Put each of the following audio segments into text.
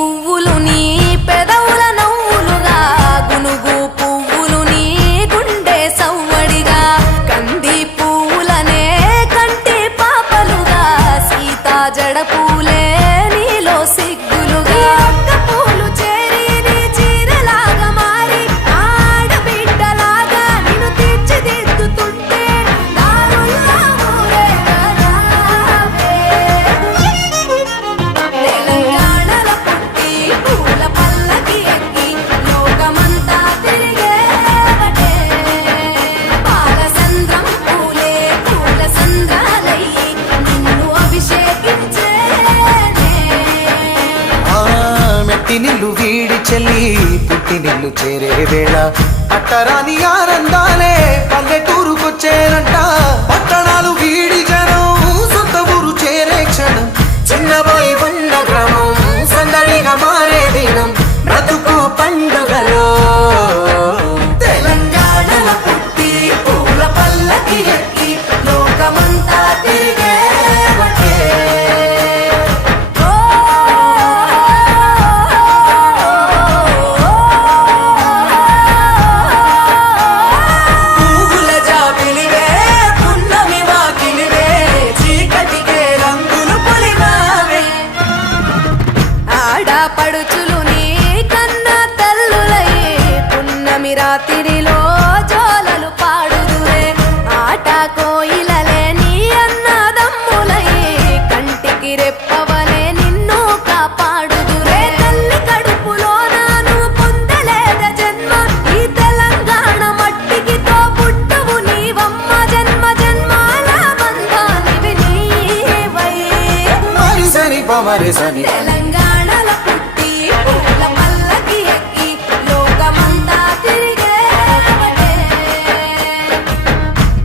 పువ్వులు నీ పెదవు పుట్టినిల్లు వీడి చెల్లి పుట్టినిల్లు చేరే వేళ. అట్టరాని ఆనందాలే పల్లెటూరుకొచ్చేనంట. పట్టణ ఆడపడుచులు నీ కన్న తల్లులయ్యే. పున్నమి రాత్రిలో జోలలు పాడుదురే. ఆట కోయిలలే నీ అన్నదమ్ములయ్యే. కంటికి రెప్పవలే నిన్ను కాపాడుదురే. తల్లి కడుపులో నాను పొందలేద జన్మ. ఈ తెలంగాణ మట్టికి తో పుట్టవు నీవమ్మ. జన్మ జన్మాల బంధానివి నీవై మరిసని పమరిసని. తెలంగాణల పుట్టి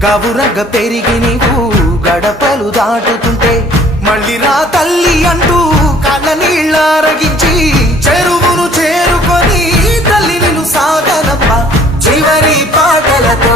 గవురగ పెరిగి నీవు గడపలు దాటుతుంటే మళ్ళీ నా తల్లి అంటూ కళ్ళ నీళ్ళారగించి చెరువును చేరుకొని తల్లి నిన్ను సాగనప్ప చివరి పాటలతో.